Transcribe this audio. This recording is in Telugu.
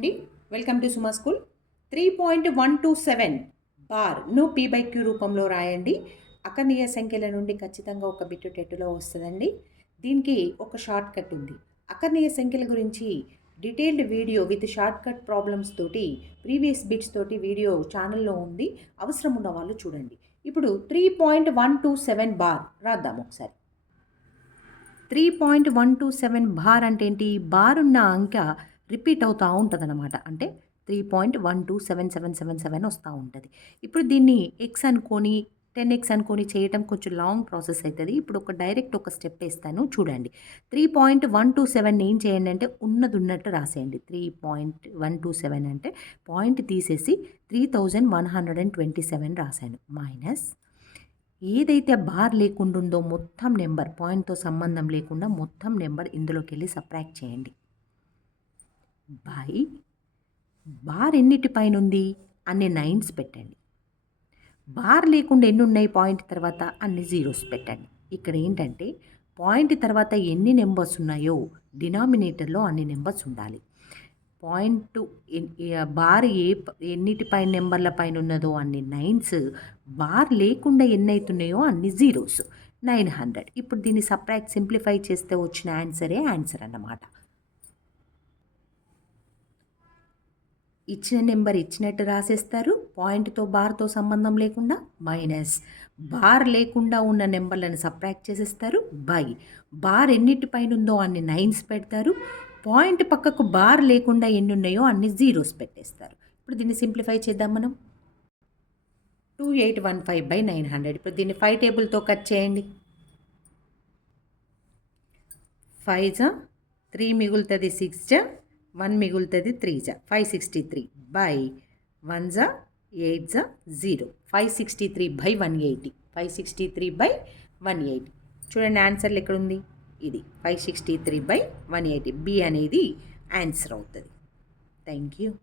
అండి. Welcome to Suma school three point one two seven బార్ను P by Q రూపంలో రాయండి. అకనీయ సంఖ్యల నుండి ఖచ్చితంగా ఒక బిట్టు టెట్టులో వస్తుందండి. దీనికి ఒక షార్ట్ కట్ ఉంది. అకనీయ సంఖ్యల గురించి detailed video with short cut problems తోటి ప్రీవియస్ బిట్స్ తోటి వీడియో ఛానల్లో ఉంది. అవసరం ఉన్న వాళ్ళు చూడండి. ఇప్పుడు three point one two seven bar రాద్దాం ఒకసారి. Three point one two seven bar అంటే ఏంటి? బార్ ఉన్న అంక రిపీట్ అవుతూ ఉంటుంది అనమాట అంటే three point one two seven seven seven seven వస్తూ ఉంటుంది. ఇప్పుడు దీన్ని ఎక్స్ అనుకొని టెన్ ఎక్స్ అనుకొని చేయటం కొంచెం లాంగ్ ప్రాసెస్ అవుతుంది ఇప్పుడు ఒక డైరెక్ట్ ఒక స్టెప్ వేస్తాను. చూడండి. Three point one two seven ఏం చేయండి అంటే ఉన్నది ఉన్నట్టు రాసేయండి. Three point one two seven అంటే పాయింట్ తీసేసి three thousand one hundred and twenty seven రాశాను. మైనస్ ఏదైతే బార్ లేకుండా ఉందో మొత్తం నెంబర్ పాయింట్తో సంబంధం లేకుండా మొత్తం నెంబర్ ఇందులోకి వెళ్ళి సబ్ట్రాక్ట్ చేయండి. బై బార్ ఎన్నిటిపైనుంది అన్ని నైన్స్ పెట్టండి. బార్ లేకుండా ఎన్ని ఉన్నాయి పాయింట్ తర్వాత అన్ని జీరోస్ పెట్టండి. ఇక్కడ ఏంటంటే పాయింట్ తర్వాత ఎన్ని నెంబర్స్ ఉన్నాయో డినామినేటర్లో అన్ని నెంబర్స్ ఉండాలి. పాయింట్ బార్ ఏ ఎన్నిటిపై నెంబర్ల పైన ఉన్నదో అన్ని నైన్స్ బార్ లేకుండా ఎన్ని అవుతున్నాయో అన్ని జీరోస్. Nine hundred. ఇప్పుడు దీన్ని సపరేట్ సింప్లిఫై చేస్తే వచ్చిన ఆన్సరే ఆన్సర్ అన్నమాట. ఇచ్చిన నెంబర్ ఇచ్చినట్టు రాసేస్తారు. పాయింట్తో బార్తో సంబంధం లేకుండా మైనస్. బార్ లేకుండా ఉన్న నెంబర్లను సబ్ట్రాక్ట్ చేసేస్తారు. బై. బార్ ఎన్నిటిపైన ఉందో అన్ని నైన్స్ పెడతారు. పాయింట్ పక్కకు బార్ లేకుండా ఎన్ని ఉన్నాయో అన్ని జీరోస్ పెట్టేస్తారు. ఇప్పుడు దీన్ని సింప్లిఫై చేద్దాం మనం. Two eight one five by nine hundred. ఇప్పుడు దీన్ని ఫైవ్ టేబుల్తో కట్ చేయండి. ఫైవ్ జా త్రీ మిగులుతుంది సిక్స్ జా వన్ మిగులుతుంది త్రీ జా. Five sixty three by one జా ఎయిట్ జా zero. Five sixty three by one eighty. Five sixty three by one eighty. చూడండి ఆన్సర్లు ఎక్కడుంది? ఇది five sixty three by one eighty. B అనేది ఆన్సర్ అవుతుంది. Thank you.